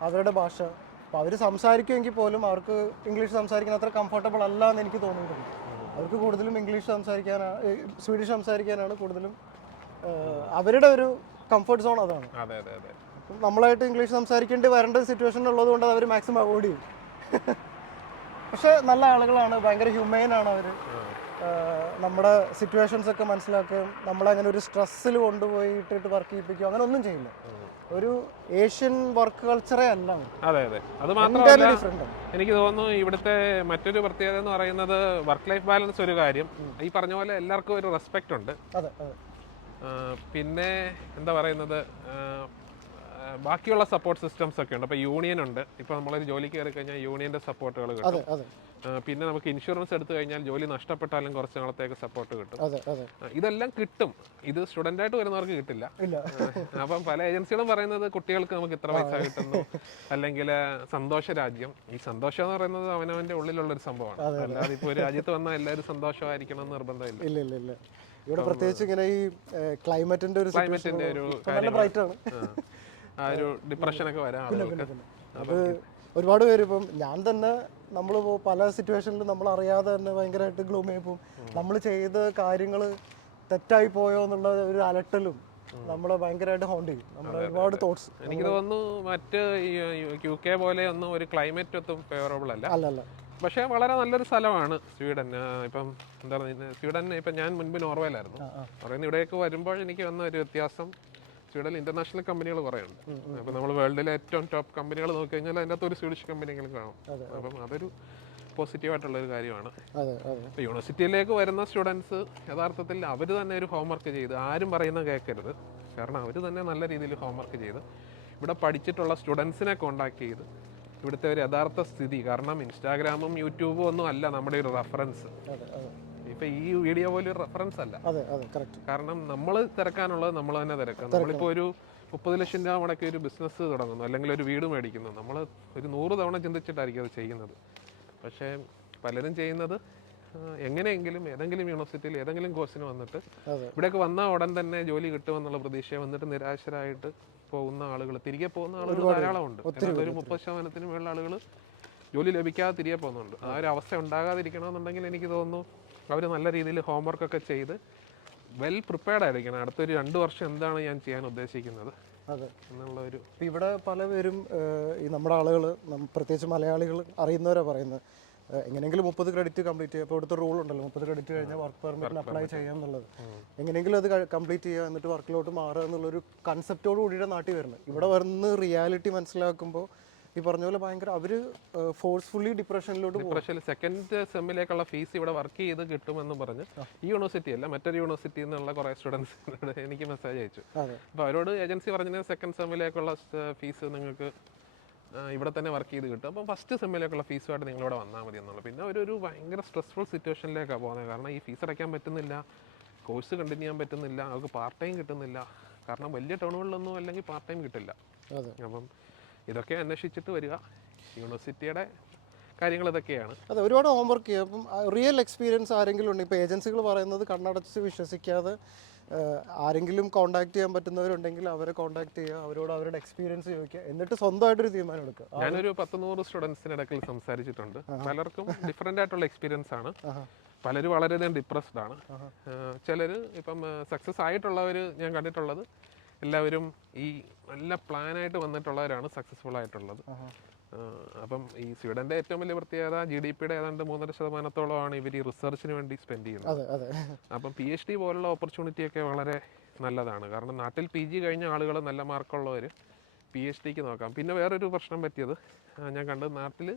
അവരുടെ ഭാഷ. അപ്പോൾ അവർ സംസാരിക്കുമെങ്കിൽ പോലും അവർക്ക് ഇംഗ്ലീഷ് സംസാരിക്കാൻ അത്ര കംഫർട്ടബിൾ അല്ല എന്ന് എനിക്ക് തോന്നിയിട്ടുണ്ട്. അവർക്ക് കൂടുതലും ഇംഗ്ലീഷ് സംസാരിക്കാനാണ്, സ്വീഡിഷ് സംസാരിക്കാനാണ് കൂടുതലും അവരുടെ ഒരു കംഫർട്ട് സോൺ അതാണ്. അതെ അതെ അതെ. നമ്മളായിട്ട് ഇംഗ്ലീഷ് സംസാരിക്കേണ്ടി വരേണ്ട സിറ്റുവേഷൻ ഉള്ളത് കൊണ്ട് അവർ മാക്സിമം അവോയ്ഡ് ചെയ്യും. പക്ഷെ നല്ല ആളുകളാണ്, ഭയങ്കര ഹ്യൂമെയിൻ ആണ് അവർ. നമ്മുടെ സിറ്റുവേഷൻസ് ഒക്കെ മനസ്സിലാക്കുകയും നമ്മളങ്ങനെ ഒരു സ്ട്രെസ്സിൽ കൊണ്ടുപോയി ഇട്ടിട്ട് വർക്ക് ചെയ്യിപ്പിക്കുകയോ അങ്ങനെ ഒന്നും ചെയ്യില്ല. ഒരു ഏഷ്യൻ വർക്ക് കൾച്ചറേ അല്ല. അതെ അതെ. അത് മാത്രമല്ല ഡിഫറെന്റ്. എനിക്ക് തോന്നുന്നു ഇവിടുത്തെ മറ്റൊരു പ്രത്യേകത എന്ന് പറയുന്നത് വർക്ക് ലൈഫ് ബാലൻസ് ഒരു കാര്യം. ഈ പറഞ്ഞ പോലെ എല്ലാവർക്കും ഒരു റെസ്പെക്റ്റ് ഉണ്ട്. അതെ അതെ. പിന്നെ എന്താ പറയുന്നത്, ബാക്കിയുള്ള സപ്പോർട്ട് സിസ്റ്റംസ് ഒക്കെ ഉണ്ട്. അപ്പോൾ യൂണിയൻ ഉണ്ട്. ഇപ്പോൾ നമ്മളൊരു ജോലിക്ക് കയറി കഴിഞ്ഞാൽ യൂണിയൻ്റെ സപ്പോർട്ടുകൾ കിട്ടും. പിന്നെ നമുക്ക് ഇൻഷുറൻസ് എടുത്തു കഴിഞ്ഞാൽ ജോലി നഷ്ടപ്പെട്ടാലും കുറച്ച് നാളത്തേക്ക് സപ്പോർട്ട് കിട്ടും. ഇതെല്ലാം കിട്ടും. ഇത് സ്റ്റുഡൻ്റായിട്ട് വരുന്നവർക്ക് കിട്ടില്ല. അപ്പം പല ഏജൻസികളും പറയുന്നത് കുട്ടികൾക്ക് നമുക്ക് ഇത്ര പൈസ കിട്ടുന്നു, അല്ലെങ്കിൽ സന്തോഷ രാജ്യം. ഈ സന്തോഷം എന്ന് പറയുന്നത് അവനവൻ്റെ ഉള്ളിലുള്ളൊരു സംഭവമാണ്. അല്ലാതെ ഇപ്പോൾ ഒരു രാജ്യത്ത് വന്നാൽ എല്ലാവരും സന്തോഷമായിരിക്കണം എന്ന് നിർബന്ധമില്ല. ഇല്ല. ഇവിടെ പ്രത്യേകിച്ച് ഇങ്ങനെ ഈ ക്ലൈമറ്റിന്റെ ഒരു ആ ഒരു ഡിപ്രഷനൊക്കെ വരാം ആളുകൾക്ക്. അത് ഒരുപാട് പേര് ഇപ്പം ഞാൻ തന്നെ നമ്മൾ പല സിറ്റുവേഷനിലും നമ്മൾ അറിയാതെ തന്നെ ഭയങ്കരമായിട്ട് ഗ്ലൂം ആയി പോകും. നമ്മൾ ചെയ്ത കാര്യങ്ങൾ തെറ്റായി പോയോ എന്നുള്ള ഒരു അലട്ടലും നമ്മളെ ഭയങ്കരമായിട്ട് ഹോണ്ട് ചെയ്യും. നമ്മുടെ ഒരുപാട് തോട്ട്സ്. എനിക്ക് തോന്നുന്നു മറ്റ് UK പോലെ ഒന്നും ഒരു ക്ലൈമറ്റ് ഒന്നും ഫേവറബിൾ അല്ല. പക്ഷേ വളരെ നല്ലൊരു സ്ഥലമാണ് സ്വീഡൻ. ഇപ്പം എന്താ പറയുക, സ്വീഡൻ ഇപ്പം ഞാൻ മുൻപ് നോർവേയിലായിരുന്നു. പറയുന്നത് ഇവിടേക്ക് വരുമ്പോൾ എനിക്ക് വന്ന ഒരു വ്യത്യാസം, സ്വീഡനിൽ ഇന്റർനാഷണൽ കമ്പനികൾ കുറേ ഉണ്ട്. അപ്പം നമ്മൾ വേൾഡിലെ ഏറ്റവും ടോപ്പ് കമ്പനികൾ നോക്കി കഴിഞ്ഞാൽ അതിൻ്റെ അകത്ത് ഒരു സ്വീഡിഷ് കമ്പനിയെങ്കിലും കാണും. അപ്പം അതൊരു പോസിറ്റീവായിട്ടുള്ളൊരു കാര്യമാണ്. ഇപ്പോൾ യൂണിവേഴ്സിറ്റിയിലേക്ക് വരുന്ന സ്റ്റുഡൻസ് യഥാർത്ഥത്തിൽ അവർ തന്നെ ഒരു ഹോംവർക്ക് ചെയ്ത്, ആരും പറയുന്നത് കേൾക്കരുത്. കാരണം അവർ തന്നെ നല്ല രീതിയിൽ ഹോംവർക്ക് ചെയ്ത് ഇവിടെ പഠിച്ചിട്ടുള്ള സ്റ്റുഡൻസിനെ കോൺടാക്ട് ചെയ്ത് ഇവിടുത്തെ ഒരു യഥാർത്ഥ സ്ഥിതി, കാരണം ഇൻസ്റ്റാഗ്രാമും യൂട്യൂബും ഒന്നും അല്ല നമ്മുടെ ഒരു റെഫറൻസ്. ഇപ്പൊ ഈ വീഡിയോ പോലും ഒരു റെഫറൻസ് അല്ല. കാരണം നമ്മൾ തിരക്കാനുള്ളത് നമ്മൾ തന്നെ തിരക്കാം. നമ്മളിപ്പോൾ ഒരു 30 ലക്ഷം രൂപ മുടക്കി ഒരു ബിസിനസ് തുടങ്ങുന്നു, അല്ലെങ്കിൽ ഒരു വീട് മേടിക്കുന്നു, നമ്മൾ ഒരു 100 തവണ ചിന്തിച്ചിട്ടായിരിക്കും അത് ചെയ്യുന്നത്. പക്ഷേ പലരും ചെയ്യുന്നത് എങ്ങനെയെങ്കിലും ഏതെങ്കിലും യൂണിവേഴ്സിറ്റിയിൽ ഏതെങ്കിലും കോഴ്സിന് വന്നിട്ട് ഇവിടേക്ക് വന്ന ഉടൻ തന്നെ ജോലി കിട്ടുമെന്നുള്ള പ്രതീക്ഷ വന്നിട്ട് നിരാശരായിട്ട് പോകുന്ന ആളുകൾ, തിരികെ പോകുന്ന ആളുകൾ ധാരാളമുണ്ട്. ഒരു 30% മേലുള്ള ആളുകൾ ജോലി ലഭിക്കാതെ തിരികെ പോകുന്നുണ്ട്. ആ ഒരു അവസ്ഥ ഉണ്ടാകാതിരിക്കണമെന്നുണ്ടെങ്കിൽ എനിക്ക് തോന്നുന്നു അവർ നല്ല രീതിയിൽ ഹോംവർക്കൊക്കെ ചെയ്ത് വെൽ പ്രിപ്പയർഡ് ആയിരിക്കണം. അടുത്തൊരു 2 വർഷം എന്താണ് ഞാൻ ചെയ്യാൻ ഉദ്ദേശിക്കുന്നത് എന്നുള്ള ഒരു. ഇവിടെ പലപേരും ഈ നമ്മുടെ ആളുകൾ, പ്രത്യേകിച്ച് മലയാളികൾ അറിയുന്നവരാണ് പറയുന്നത്, എങ്ങനെയെങ്കിലും 30 ക്രെഡിറ്റ് കംപ്ലീറ്റ് ചെയ്യുക. ഇപ്പോൾ ഇവിടുത്തെ റൂൾ ഉണ്ടല്ലോ, 30 ക്രെഡിറ്റ് കഴിഞ്ഞാൽ വർക്ക് പെർമിറ്റിന് അപ്ലൈ ചെയ്യാം എന്നുള്ളത്. എങ്ങനെയെങ്കിലും അത് കംപ്ലീറ്റ് ചെയ്യുക, എന്നിട്ട് വർക്കിലോട്ട് മാറുക എന്നുള്ളൊരു കൺസെപ്റ്റോട് കൂടിയിട്ട് നാട്ടിൽ വരുന്നത്. ഇവിടെ വന്ന് റിയാലിറ്റി മനസ്സിലാക്കുമ്പോൾ ഈ പറഞ്ഞ പോലെ ഭയങ്കര അവർ ഫോഴ്സ്ഫുള്ളി ഡിപ്രഷനിലോട്ട് പോകും. സെക്കൻഡ് സെമ്മിലേക്കുള്ള ഫീസ് ഇവിടെ വർക്ക് ചെയ്ത് കിട്ടുമെന്ന് പറഞ്ഞ് ഈ യൂണിവേഴ്സിറ്റി അല്ല മറ്റൊരു യൂണിവേഴ്സിറ്റിയിൽ നിന്നുള്ള കുറേ സ്റ്റുഡൻസ് എനിക്ക് മെസ്സേജ് അയച്ചു. അപ്പോൾ അവരോട് ഏജൻസി പറഞ്ഞത് സെക്കൻഡ് സെമ്മിലേക്കുള്ള ഫീസ് നിങ്ങൾക്ക് ഇവിടെ തന്നെ വർക്ക് ചെയ്ത് കിട്ടും. അപ്പം ഫസ്റ്റ് സെമ്മിലേക്കുള്ള ഫീസുമായിട്ട് നിങ്ങളിവിടെ വന്നാൽ മതി എന്നുള്ളത്. പിന്നെ ഒരു ഭയങ്കര സ്ട്രെസ്ഫുൾ സിറ്റുവേഷനിലേക്കാണ് പോകുന്നത്. കാരണം ഈ ഫീസ് അടയ്ക്കാൻ പറ്റുന്നില്ല, കോഴ്സ് കണ്ടിന്യൂ ചെയ്യാൻ പറ്റുന്നില്ല, അവർക്ക് പാർട്ട് ടൈം കിട്ടുന്നില്ല. കാരണം വലിയ ടൗണുകളിലൊന്നും അല്ലെങ്കിൽ പാർട്ട് ടൈം കിട്ടില്ല. അപ്പം ഇതൊക്കെ അന്വേഷിച്ചിട്ട് വരിക. യൂണിവേഴ്സിറ്റിയുടെ കാര്യങ്ങൾ ഇതൊക്കെയാണ്. അതെ, ഒരുപാട് ഹോംവർക്ക് ചെയ്യുക. അപ്പം റിയൽ എക്സ്പീരിയൻസ് ആരെങ്കിലും ഉണ്ട്. ഇപ്പോൾ ഏജൻസികൾ പറയുന്നത് കണ്ണടച്ച് വിശ്വസിക്കാതെ ആരെങ്കിലും കോൺടാക്ട് ചെയ്യാൻ പറ്റുന്നവരുണ്ടെങ്കിൽ അവരെ കോൺടാക്ട് ചെയ്യുക, അവരോട് അവരുടെ എക്സ്പീരിയൻസ് ചോദിക്കുക, എന്നിട്ട് സ്വന്തമായിട്ടൊരു തീരുമാനം എടുക്കുക. ഞാനൊരു 10-100 സ്റ്റുഡൻസിന് ഇടയ്ക്ക് സംസാരിച്ചിട്ടുണ്ട്. പലർക്കും ഡിഫറെൻ്റ് ആയിട്ടുള്ള എക്സ്പീരിയൻസ് ആണ്. പലരും വളരെയധികം ഡിപ്രസ്ഡ് ആണ്. ചിലർ ഇപ്പം സക്സസ് ആയിട്ടുള്ളവർ ഞാൻ കണ്ടിട്ടുള്ളത് എല്ലാവരും ഈ നല്ല പ്ലാനായിട്ട് വന്നിട്ടുള്ളവരാണ് സക്സസ്ഫുൾ ആയിട്ടുള്ളത്. അപ്പം ഈ സ്വീഡൻ്റെ ഏറ്റവും വലിയ പ്രത്യേകത GDP-യുടെ ഏതാണ്ട് 3.5% ഇവർ ഈ റിസർച്ചിന് വേണ്ടി സ്പെൻഡ് ചെയ്യുന്നത്. അപ്പം PhD പോലുള്ള ഓപ്പർച്യൂണിറ്റിയൊക്കെ വളരെ നല്ലതാണ്. കാരണം നാട്ടിൽ PG കഴിഞ്ഞ ആളുകൾ നല്ല മാർക്കുള്ളവർ PhD-ക്ക് നോക്കാം. പിന്നെ വേറൊരു പ്രശ്നം പറ്റിയത് ഞാൻ കണ്ടത്, നാട്ടിൽ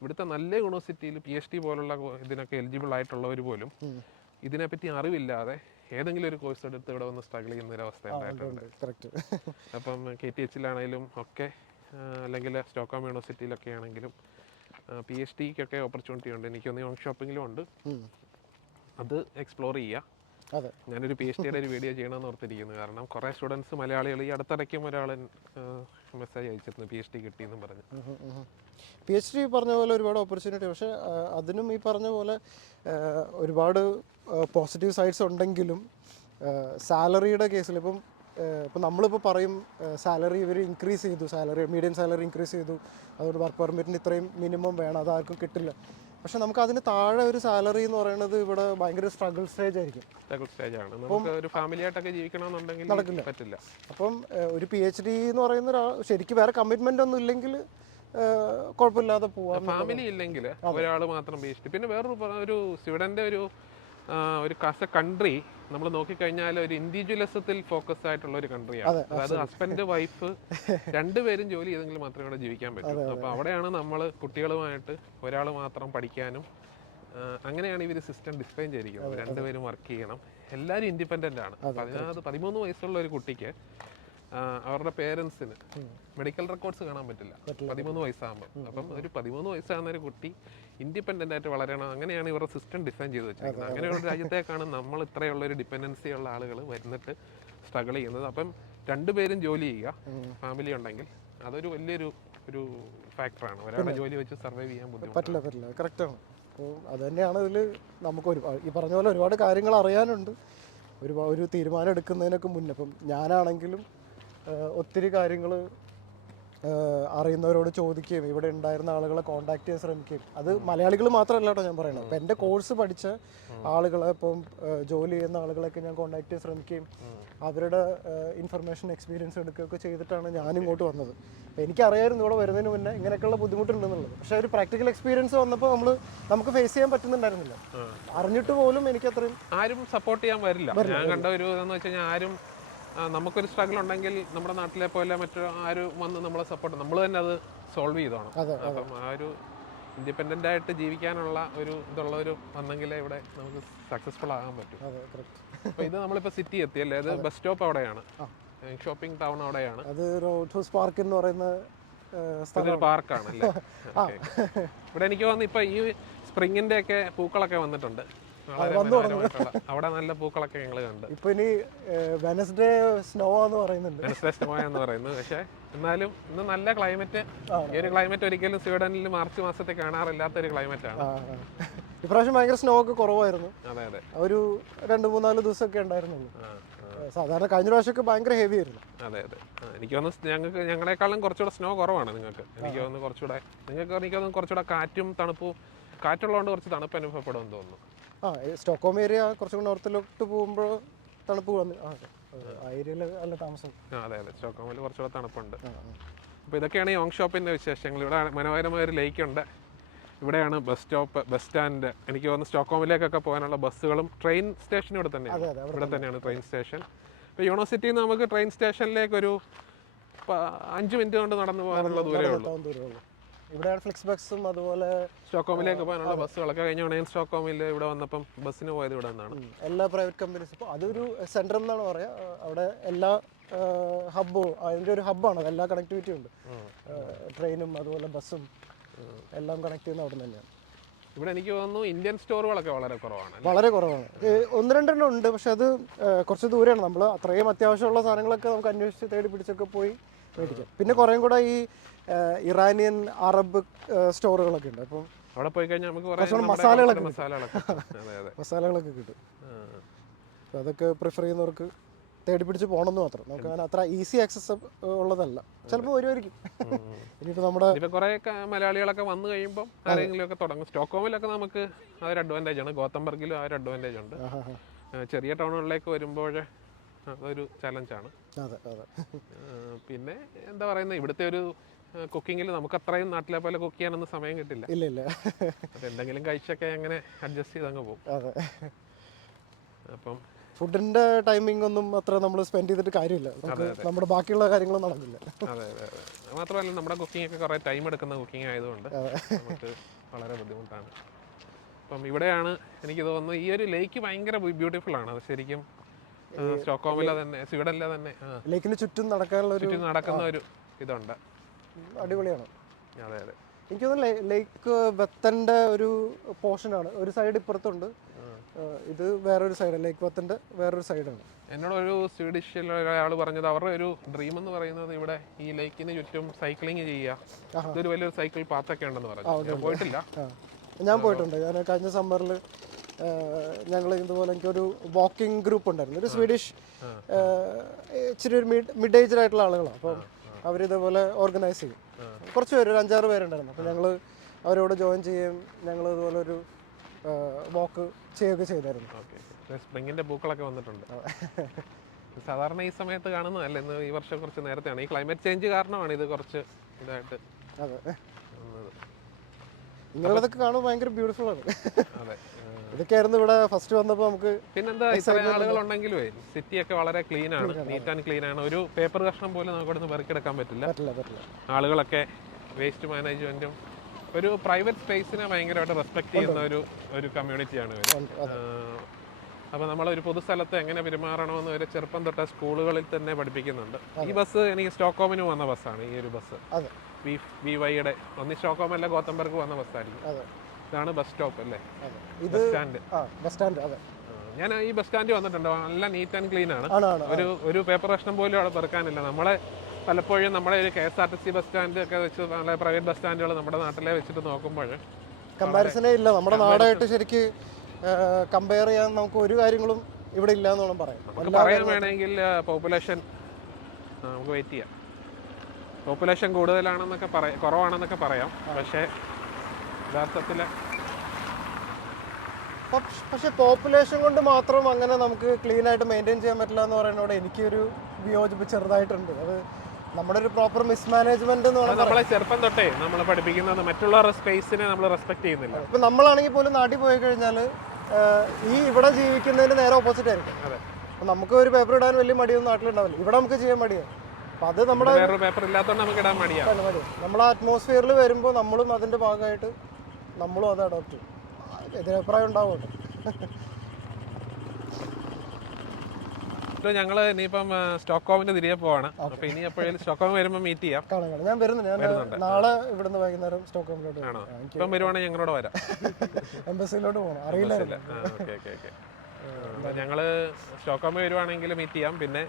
ഇവിടുത്തെ നല്ല യൂണിവേഴ്സിറ്റിയിൽ PhD പോലുള്ള ഇതിനൊക്കെ എലിജിബിൾ ആയിട്ടുള്ളവർ പോലും ഇതിനെപ്പറ്റി അറിവില്ലാതെ ഏതെങ്കിലും ഒരു കോഴ്സ് എടുത്ത് ഇവിടെ വന്ന് സ്ട്രഗിൾ ചെയ്യുന്ന ഒരു അവസ്ഥ ഉണ്ടായിട്ടുണ്ട്. അപ്പം KTH-ലാണെങ്കിലും ഒക്കെ, അല്ലെങ്കിൽ സ്റ്റോക്ക്ഹോം യൂണിവേഴ്സിറ്റിയിലൊക്കെ ആണെങ്കിലും PhD-ക്കൊക്കെ ഓപ്പർച്യൂണിറ്റി ഉണ്ട്. എനിക്കൊന്ന് യോങ് ഷോപ്പിങ്ങിലും ഉണ്ട്. അത് എക്സ്പ്ലോർ ചെയ്യുക. അതെ. ഞാനൊരു PhD യുടെ ഒരു വീഡിയോ ചെയ്യണമെന്ന് ഓർത്തിരിക്കുന്നു. കാരണം കുറേ സ്റ്റുഡൻസ് മലയാളികൾ ഈ അടുത്തിടയ്ക്കും ഒരാൾ മെസ്സേജ് അയച്ചിരുന്നു PhD കിട്ടിയെന്നും പറഞ്ഞു. PhD പറഞ്ഞ പോലെ ഒരുപാട് ഓപ്പർച്യൂണിറ്റി, പക്ഷേ അതിനും ഈ പറഞ്ഞ പോലെ ഒരുപാട് പോസിറ്റീവ് സൈഡ്സ് ഉണ്ടെങ്കിലും സാലറിയുടെ കേസിൽ ഇപ്പം നമ്മളിപ്പോൾ പറയും സാലറി ഇവർ ഇൻക്രീസ് ചെയ്തു, മീഡിയം സാലറി ഇൻക്രീസ് ചെയ്തു, അതുകൊണ്ട് വർക്ക് പെർമിറ്റിന് ഇത്രയും മിനിമം വേണം, അതാർക്കും കിട്ടില്ല. പക്ഷെ നമുക്ക് അതിന് താഴെ ഒരു സാലറി എന്ന് പറയുന്നത് ഇവിടെ ഭയങ്കര സ്ട്രഗിൾ സ്റ്റേജ് ആയിരിക്കും. സ്ട്രഗിൾ സ്റ്റേജാണ്. നമുക്ക് ഒരു ഫാമിലി ആയിട്ടൊക്കെ ജീവിക്കണമെന്നുണ്ടെങ്കിൽ നടക്കില്ല, പറ്റില്ല. അപ്പം ഒരു PhD എന്ന് പറയുന്ന ശരിക്കും വേറെ കമ്മിറ്റ്മെൻ്റ് ഒന്നും ഇല്ലെങ്കിൽ കുഴപ്പമില്ലാതെ പോവാം. ഫാമിലി ഇല്ലെങ്കിൽ ഒരാൾ മാത്രം PhD. പിന്നെ ഒരു സ്വീഡൻ്റെ ഒരു കാസ് എ കൺട്രി നമ്മൾ നോക്കിക്കഴിഞ്ഞാൽ ഒരു ഇൻഡിവിജ്വലിസത്തിൽ ഫോക്കസ് ആയിട്ടുള്ള ഒരു കൺട്രിയാണ്. അതായത് ഹസ്ബൻഡ് വൈഫ് രണ്ടുപേരും ജോലി ചെയ്തെങ്കിൽ മാത്രമേ ഇവിടെ ജീവിക്കാൻ പറ്റൂ. അപ്പോൾ അവിടെയാണ് നമ്മൾ കുട്ടികളുമായിട്ട് ഒരാൾ മാത്രം പഠിക്കാനും അങ്ങനെയാണ് ഇവർ സിസ്റ്റം ഡിസൈൻ ചെയ്തിരിക്കുന്നത്. രണ്ടുപേരും വർക്ക് ചെയ്യണം, എല്ലാവരും ഇൻഡിപെൻഡൻ്റ് ആണ്. 13 വയസ്സുള്ള ഒരു കുട്ടിക്ക് അവരുടെ പേരൻസിന് മെഡിക്കൽ റെക്കോർഡ്സ് കാണാൻ പറ്റില്ല 13 വയസ്സാകുമ്പോൾ. അപ്പം ഒരു 13 വയസ്സാകുന്ന ഒരു കുട്ടി ഇൻഡിപെൻഡൻ്റ് ആയിട്ട് വളരണം. അങ്ങനെയാണ് ഇവരുടെ സിസ്റ്റം ഡിസൈൻ ചെയ്ത് വെച്ചിരിക്കുന്നത്. അങ്ങനെയുള്ള രാജ്യത്തേക്കാണ് നമ്മൾ ഇത്രയുള്ളൊരു ഡിപ്പെൻഡൻസി ഉള്ള ആളുകൾ വരുന്നിട്ട് സ്ട്രഗിൾ ചെയ്യുന്നത്. അപ്പം രണ്ടുപേരും ജോലി ചെയ്യുക, ഫാമിലി ഉണ്ടെങ്കിൽ അതൊരു വലിയൊരു ഫാക്ടറാണ്. ഒരാളുടെ ജോലി വെച്ച് സർവൈവ് ചെയ്യാൻ പറ്റില്ല. കറക്റ്റാണ്. അപ്പോൾ അത് തന്നെയാണ് ഇതിൽ നമുക്ക് ഈ പറഞ്ഞ പോലെ ഒരുപാട് കാര്യങ്ങൾ അറിയാനുണ്ട് ഒരു തീരുമാനം എടുക്കുന്നതിനൊക്കെ മുന്നേ. ഇപ്പം ഞാനാണെങ്കിലും ഒത്തിരി കാര്യങ്ങൾ അറിയുന്നവരോട് ചോദിക്കുകയും ഇവിടെ ഉണ്ടായിരുന്ന ആളുകളെ കോൺടാക്ട് ചെയ്യാൻ ശ്രമിക്കുകയും, അത് മലയാളികൾ മാത്രമല്ല കേട്ടോ ഞാൻ പറയുന്നത്. അപ്പം എൻ്റെ കോഴ്സ് പഠിച്ച ആളുകളെ, ഇപ്പം ജോലി ചെയ്യുന്ന ആളുകളൊക്കെ ഞാൻ കോൺടാക്ട് ചെയ്യാൻ ശ്രമിക്കുകയും അവരുടെ ഇൻഫർമേഷൻ എക്സ്പീരിയൻസ് എടുക്കുകയൊക്കെ ചെയ്തിട്ടാണ് ഞാനിങ്ങോട്ട് വന്നത്. അപ്പോൾ എനിക്കറിയായിരുന്നു ഇവിടെ വരുന്നതിന് മുന്നേ ഇങ്ങനെയൊക്കെയുള്ള ബുദ്ധിമുട്ടുണ്ടെന്നുള്ളത്. പക്ഷേ ഒരു പ്രാക്ടിക്കൽ എക്സ്പീരിയൻസ് വന്നപ്പോൾ നമുക്ക് ഫേസ് ചെയ്യാൻ പറ്റുന്നുണ്ടായിരുന്നില്ല. അറിഞ്ഞിട്ട് പോലും എനിക്കത്രയും ആരും സപ്പോർട്ട് ചെയ്യാൻ വരില്ല. ഞാൻ കണ്ട ഒരു ഇതെന്ന് വെച്ച് കഴിഞ്ഞാൽ ആരും നമുക്കൊരു സ്ട്രഗിൾ ഉണ്ടെങ്കിൽ നമ്മുടെ നാട്ടിലെ പോലെ ആരും വന്ന് നമ്മളെ സപ്പോർട്ട്, നമ്മൾ തന്നെ അത് സോൾവ് ചെയ്തോണം. അപ്പം ആ ഒരു ഇൻഡിപെൻഡൻ്റ് ആയിട്ട് ജീവിക്കാനുള്ള ഇതുള്ളവർ വന്നെങ്കിലേ ഇവിടെ നമുക്ക് സക്സസ്ഫുൾ ആകാൻ പറ്റും. അപ്പോൾ ഇത് നമ്മളിപ്പോൾ സിറ്റി എത്തിയല്ലേ, അത് ബസ് സ്റ്റോപ്പ് അവിടെയാണ്, ഷോപ്പിംഗ് ടൗൺ അവിടെയാണ്. അത് റോഡ്സ് പാർക്ക് എന്ന് പറയുന്ന ഇതൊരു പാർക്കാണല്ലേ. ഇവിടെ എനിക്ക് തോന്നുന്നു ഇപ്പോൾ ഈ സ്പ്രിങ്ങിൻ്റെ ഒക്കെ പൂക്കളൊക്കെ വന്നിട്ടുണ്ട്. അവിടെ നല്ല പൂക്കളൊക്കെ ഞങ്ങൾ കണ്ട്. ഇപ്പൊ ഇനി വെനസ്ഡേ സ്നോ എന്ന് പറയുന്നുണ്ട്. വെനസ്ഡേ സ്നോ എന്ന് പറയുന്നത്. പക്ഷേ എന്നാലും ഇന്ന് നല്ല ക്ലൈമറ്റ്. ഈ ഒരു ക്ലൈമറ്റ് ഒരിക്കലും സ്വീഡനിൽ മാർച്ച് മാസത്തെ കാണാറില്ലാത്ത ഒരു ക്ലൈമറ്റ് ആണ്. ഇപ്രാവശ്യം ഭയങ്കര സ്നോ ഒക്കെ കുറവായിരുന്നു. അതെ. ഒരു 2-3-4 ദിവസമൊക്കെ ഉണ്ടായിരുന്നുള്ളൂ. സാധാരണ കഴിഞ്ഞ പ്രാവശ്യമൊക്കെ ഭയങ്കര ഹെവി ആയിരുന്നു. അതെ. എനിക്ക് തോന്നുന്നു ഞങ്ങളെക്കാളും കുറച്ചുകൂടെ സ്നോ കുറവാണ് നിങ്ങൾക്ക്. എനിക്ക് തോന്നുന്നു കുറച്ചുകൂടെ കാറ്റും തണുപ്പും, കാറ്റുള്ളതുകൊണ്ട് കുറച്ച് തണുപ്പ് അനുഭവപ്പെടുമെന്ന് തോന്നുന്നു. സ്റ്റോക്ക്ഹോം ഏരിയ കുറച്ചും കൂടെ നോർത്തിലോട്ട് പോകുമ്പോൾ തണുപ്പ് ആ ഏരിയയിൽ നല്ല താമസം. അതെ. സ്റ്റോക്ക്ഹോമിൽ കുറച്ചുകൂടെ തണുപ്പുണ്ട്. അപ്പോൾ ഇതൊക്കെയാണ് യോങ് ഷോപ്പിൻ്റെ വിശേഷങ്ങൾ. ഇവിടെ മനോഹരമായ ഒരു ലേക്ക് ഉണ്ട്. ഇവിടെയാണ് ബസ് സ്റ്റോപ്പ്, ബസ് സ്റ്റാൻഡ്. എനിക്ക് തോന്നുന്നു സ്റ്റോക്ക്ഹോമിലേക്കൊക്കെ പോകാനുള്ള ബസ്സുകളും ട്രെയിൻ സ്റ്റേഷനും ഇവിടെ തന്നെയാണ് ട്രെയിൻ സ്റ്റേഷൻ. ഇപ്പോൾ യൂണിവേഴ്സിറ്റിയിൽ നിന്ന് നമുക്ക് ട്രെയിൻ സ്റ്റേഷനിലേക്ക് ഒരു 5 മിനിറ്റ് കൊണ്ട് നടന്നു പോകാനുള്ള ദൂരമേ ഉള്ളൂ. ഇവിടെ ഫ്ലിക്സ് ബസ്സും അതുപോലെ സ്റ്റോക്ക്ഹോമിലേക്ക് പോകാനുള്ള ബസ്സുകളൊക്കെ കഴിഞ്ഞ സ്റ്റോക്ക്ഹോമിൽ ഇവിടെ വന്നപ്പം ബസ്സിന് പോയത് ഇവിടെ നിന്നാണ്. എല്ലാ പ്രൈവറ്റ് കമ്പനീസ് ഇപ്പോൾ അതൊരു സെൻറ്റർ എന്നാണ് പറയുക. അവിടെ എല്ലാ അതിൻ്റെ ഒരു ഹബ്ബാണ്, എല്ലാ കണക്ടിവിറ്റി ഉണ്ട്. ട്രെയിനും അതുപോലെ ബസ്സും എല്ലാം കണക്ട് ചെയ്യുന്ന അവിടെ തന്നെയാണ്. ഇവിടെ എനിക്ക് തോന്നുന്നു ഇന്ത്യൻ സ്റ്റോറുകളൊക്കെ വളരെ കുറവാണ്. 1-2 ഉണ്ട്, പക്ഷെ അത് കുറച്ച് ദൂരെയാണ്. നമ്മൾ അത്രയും അത്യാവശ്യമുള്ള സാധനങ്ങളൊക്കെ നമുക്ക് അന്വേഷിച്ച് തേടി പിടിച്ചൊക്കെ പോയി മേടിക്കാം. പിന്നെ കുറേയും കൂടെ ഈ ഇറാനിയൻ, അറബ് സ്റ്റോറുകളൊക്കെ ഉണ്ട്. അപ്പം അവിടെ പോയി കഴിഞ്ഞാൽ നമുക്ക് മസാലകളൊക്കെ കിട്ടും. അതൊക്കെ പ്രിഫർ ചെയ്യുന്നവർക്ക് തേടി പിടിച്ച് പോകണമെന്ന് മാത്രം. നമുക്ക് അങ്ങനെ അത്ര ഈസി ആക്സസ് ഉള്ളതല്ല. ചിലപ്പോൾ വരുമായിരിക്കും. ഇനിയിപ്പോൾ നമ്മുടെ കുറേ മലയാളികളൊക്കെ വന്നു കഴിയുമ്പോൾ ആരെങ്കിലും ഒക്കെ തുടങ്ങും. സ്റ്റോക്ക്ഹോമിലൊക്കെ നമുക്ക് അതൊരു അഡ്വാൻറ്റേജ് ആണ്. ഗോതംബർഗിലും ആ ഒരു അഡ്വാൻറ്റേജ് ഉണ്ട്. ചെറിയ ടൗണുകളിലേക്ക് വരുമ്പോൾ അതൊരു ചലഞ്ചാണ്. പിന്നെ എന്താ പറയുന്നത്, ഇവിടുത്തെ ഒരു കുക്കിങ്ങിൽ നമുക്ക് അത്രയും നാട്ടിലെ പോലെ കുക്ക് ചെയ്യാനൊന്നും സമയം കിട്ടില്ല. ഇല്ല. എന്തെങ്കിലും കഴിച്ചൊക്കെ അങ്ങനെ അഡ്ജസ്റ്റ് ചെയ്ത് അങ്ങ് പോകും. അപ്പം ഫുഡിന്റെ ടൈമിംഗ് ഒന്നും അത്ര നമ്മൾ സ്പെൻഡ് ചെയ്തിട്ട് കാര്യമില്ല. നമ്മുടെ ബാക്കിയുള്ള കാര്യങ്ങളും നടക്കില്ല. അതെ. മാത്രമല്ല നമ്മുടെ കുക്കിംഗ് ഒക്കെ കുറേ ടൈം എടുക്കുന്ന കുക്കിംഗ് ആയതുകൊണ്ട് നമുക്ക് വളരെ ബുദ്ധിമുട്ടാണ്. അപ്പം ഇവിടെയാണ് എനിക്ക് തോന്നുന്നു ഈ ഒരു ലേക്ക് ഭയങ്കര ബ്യൂട്ടിഫുൾ ആണ്. അത് ശരിക്കും സ്റ്റോക്ക്ഹോമിലെ തന്നെ, സ്വീഡനിലെ തന്നെ ലേക്കിന് ചുറ്റും നടക്കുന്ന ഒരു ഇതുണ്ട്. അടിപൊളിയാണ്. അതെ. എനിക്ക് തോന്നുന്നു ലേക്ക് വെത്തന്റെ ഒരു പോർഷനാണ്. ഒരു സൈഡ് ഇപ്പുറത്തുണ്ട്, ഇത് വേറൊരു സൈഡ്, ലേക്ക് വത്തിൻ്റെ വേറൊരു സൈഡാണ്. എന്നോടൊരു സ്വീഡിഷിൽ ഒരാൾ പറഞ്ഞത് അവരുടെ ഒരു ഡ്രീം എന്ന് പറയുന്നത് ഇവിടെ ഈ ലേക്കിന് ചുറ്റും സൈക്ലിംഗ് ചെയ്യുക. ഇതൊരു വലിയൊരു സൈക്കിൾ പാത്തൊക്കെ ഉണ്ടെന്ന് പറഞ്ഞു. ഞാൻ പോയിട്ടില്ല. ഞാൻ പോയിട്ടുണ്ട്. ഞാൻ കഴിഞ്ഞ സമ്മറിൽ ഞങ്ങൾ ഇതുപോലെ എനിക്കൊരു വാക്കിംഗ് ഗ്രൂപ്പ് ഉണ്ടായിരുന്നു. ഒരു സ്വീഡിഷ് ഇച്ചിരി ഒരു മിഡ് ഏജ്ഡ് ആയിട്ടുള്ള ആളുകളാണ്. അപ്പം അവരിതേപോലെ ഓർഗനൈസ് ചെയ്യും. കുറച്ച് പേര്, ഒരു 5-6 പേരുണ്ടായിരുന്നു. അപ്പോൾ ഞങ്ങൾ അവരോട് ജോയിൻ ചെയ്യുകയും ഞങ്ങൾ ഇതുപോലെ ഒരു വാക്ക് ചെയ്യുകയൊക്കെ ചെയ്തായിരുന്നു. സ്പ്രിങ്ങിന്റെ പൂക്കളൊക്കെ വന്നിട്ടുണ്ട്. സാധാരണ ഈ സമയത്ത് കാണുന്നതല്ല, ഇന്ന് ഈ വർഷം കുറച്ച് നേരത്തെയാണ്. ഈ ക്ലൈമറ്റ് ചേഞ്ച് കാരണമാണ് ഇത് കുറച്ച് ഇതായിട്ട്. അതെ, നിങ്ങളതൊക്കെ കാണുമ്പോൾ ഭയങ്കര ബ്യൂട്ടിഫുൾ ആണ്. അതെ, ഇതൊക്കെയായിരുന്നു ഇവിടെ ഫസ്റ്റ് വന്നപ്പോൾ നമുക്ക്. പിന്നെന്താ, ഇത്രയും ആളുകളുണ്ടെങ്കിലേ സിറ്റിയൊക്കെ വളരെ ക്ലീൻ ആണ്, നീറ്റ് ആൻഡ് ക്ലീൻ ആണ്. ഒരു പേപ്പർ കഷ്ണം പോലും നമുക്ക് ഇവിടുന്ന് പെറുക്കിയെടുക്കാൻ പറ്റില്ല. ആളുകളൊക്കെ വേസ്റ്റ് മാനേജ്മെന്റും ഒരു പ്രൈവറ്റ് സ്പേസിനെ ഭയങ്കരമായിട്ട് റെസ്പെക്ട് ചെയ്യുന്ന ഒരു കമ്മ്യൂണിറ്റിയാണ് ഇവർ. അപ്പോൾ നമ്മളൊരു പൊതുസ്ഥലത്ത് എങ്ങനെ പെരുമാറണമെന്ന് ഒരു ചെറുപ്പം തൊട്ട് സ്കൂളുകളിൽ തന്നെ പഠിപ്പിക്കുന്നുണ്ട്. ഈ ബസ് എനിക്ക് സ്റ്റോക്ക്ഹോമിന് വന്ന ബസ്സാണ്. ഈ ഒരു ബസ് VYയുടെ ഒന്ന് സ്റ്റോക്ക്ഹോം അല്ല ഗോതംബർഗ് വന്ന ബസ്സായിരിക്കും. ഇതാണ് ബസ് സ്റ്റോപ്പ് അല്ലേ, ബസ് സ്റ്റാൻഡ്. ഞാൻ ഈ ബസ് സ്റ്റാൻഡ് വന്നിട്ടുണ്ട്. നല്ല നീറ്റ് ആൻഡ് ക്ലീൻ ആണ്. ഒരു പേപ്പർ കഷ്ണം പോലും അവിടെ പെറുക്കാനില്ല. നമ്മളെ പലപ്പോഴും നമ്മുടെ ഒരു KSRTC ബസ് സ്റ്റാൻഡ് ഒക്കെ വെച്ച് നല്ല പ്രൈവറ്റ് ബസ് സ്റ്റാൻഡുകൾ നമ്മുടെ നാട്ടിലെ വെച്ചിട്ട് നോക്കുമ്പോൾ കമ്പാരിസണേ ഇല്ല. നമ്മുടെ നാടായിട്ട് ശരിക്ക് കമ്പയർ ചെയ്യാൻ നമുക്ക് ഒരു കാര്യങ്ങളും ഇവിടെ ഇല്ല എന്ന് വേണം പറയാം. പറയാൻ വേണമെങ്കിൽ പോപ്പുലേഷൻ നമുക്ക് വെയിറ്റ് ചെയ്യാം. പോപ്പുലേഷൻ കൂടുതലാണെന്നൊക്കെ കുറവാണെന്നൊക്കെ പറയാം. പക്ഷേ യഥാർത്ഥത്തിൽ പക്ഷെ പോപ്പുലേഷൻ കൊണ്ട് മാത്രം അങ്ങനെ നമുക്ക് ക്ലീൻ ആയിട്ട് മെയിൻറ്റെയിൻ ചെയ്യാൻ പറ്റില്ല എന്ന് പറയുന്നതോടെ എനിക്കൊരു വിയോജിപ്പ് ചെറുതായിട്ടുണ്ട്. അത് നമ്മുടെ ഒരു പ്രോപ്പർ മിസ്മാനേജ്മെന്റ് എന്ന് പറയുന്നത് നമ്മളെ ചെറുപ്പം തൊട്ടേ നമ്മൾ പഠിപ്പിക്കുന്നത് മറ്റുള്ളവരുടെ സ്പേസിനെ നമ്മൾ റെസ്പെക്ട് ചെയ്യുന്നില്ല. ഇപ്പം നമ്മളാണെങ്കിൽ പോലും നാട്ടിൽ പോയി കഴിഞ്ഞാൽ ഈ ഇവിടെ ജീവിക്കുന്നതിന് നേരെ ഓപ്പോസിറ്റ് ആയിരിക്കും. അപ്പം നമുക്ക് ഒരു പേപ്പർ ഇടാൻ വലിയ മടിയൊന്നും നാട്ടിലുണ്ടാവില്ല. ഇവിടെ നമുക്ക് ചെയ്യാൻ മടിയാണ്. അപ്പം അത് നമ്മുടെ പേപ്പർ ഇല്ലാത്തതുകൊണ്ട് നമുക്ക് ഇടാൻ മടിയാണ്. നമ്മളെ അറ്റ്മോസ്ഫിയറിൽ വരുമ്പോൾ നമ്മളും അതിൻ്റെ ഭാഗമായിട്ട് നമ്മളും അത് അഡോപ്റ്റ് ചെയ്യും. എതിരഭിപ്രായം ഉണ്ടാവുമല്ലോ. ഞങ്ങൾ ഇനിയിപ്പം സ്റ്റോക്ക്ഹോമിന്റെ തിരികെ പോവാണ്. അപ്പൊ ഇനി എപ്പോഴും സ്റ്റോക്ക്ഹോം വരുമ്പോൾ മീറ്റ് ചെയ്യാം. ഞാൻ വരുന്നുണ്ട്. ഞാൻ നാളെ ഇവിടുന്ന് വൈകുന്നേരം സ്റ്റോക്ക്ഹോമിലോട്ട്. ഇപ്പം വരുവാണെങ്കിൽ ഞങ്ങളോട് വരാം. എംബസിയിലോട്ട് പോകണം, അറിയില്ല. ഞങ്ങള് സ്റ്റോക്ക്ഹോമിൽ വരുവാണെങ്കിൽ മീറ്റ് ചെയ്യാം. പിന്നെ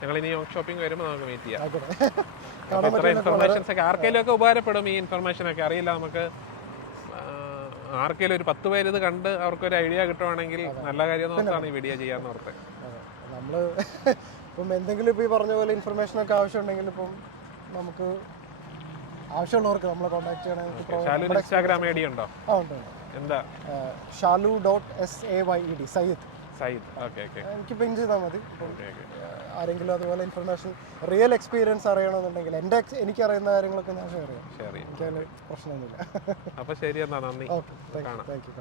ഞങ്ങൾ ഇനി യോങ് ഷോപ്പിംഗ് വരുമ്പോൾ നമുക്ക് മീറ്റ് ചെയ്യാം. ഇത്ര ഇൻഫർമേഷൻസ് ഒക്കെ ആർക്കെങ്കിലും ഒക്കെ ഉപകാരപ്പെടും. ഈ ഇൻഫർമേഷൻ ഒക്കെ അറിയില്ല നമുക്ക് ആർക്കെങ്കിലും ഒരു 10 പേര് ഇത് കണ്ട് അവർക്കൊരു ഐഡിയ കിട്ടുവാണെങ്കിൽ നല്ല കാര്യം നോർത്താണ് ഈ വീഡിയോ ചെയ്യാന്ന് ഓർത്ത്. നമ്മൾ ഇപ്പം എന്തെങ്കിലും ഇപ്പം ഈ പറഞ്ഞ പോലെ ഇൻഫർമേഷനൊക്കെ ആവശ്യമുണ്ടെങ്കിൽ ഇപ്പം നമുക്ക് ആവശ്യമുള്ളവർക്ക് നമ്മളെ കോൺടാക്ട് ചെയ്യണമെങ്കിൽ ഇൻസ്റ്റാഗ്രാം ഐഡി ഉണ്ടോ? എന്താ? shalu.sayed സയ്യിദ്. എനിക്ക് പിൻ ചെയ്താൽ മതി. ആരെങ്കിലും അതുപോലെ ഇൻഫർമേഷൻ റിയൽ എക്സ്പീരിയൻസ് അറിയണമെന്നുണ്ടെങ്കിൽ എനിക്കറിയുന്ന കാര്യങ്ങളൊക്കെ ഞാൻ ഷെയർ ചെയ്യാം. എനിക്കതിൽ പ്രശ്നമൊന്നുമില്ല. അപ്പോൾ ശരി, എന്നാ നന്ദി. Okay, thank you.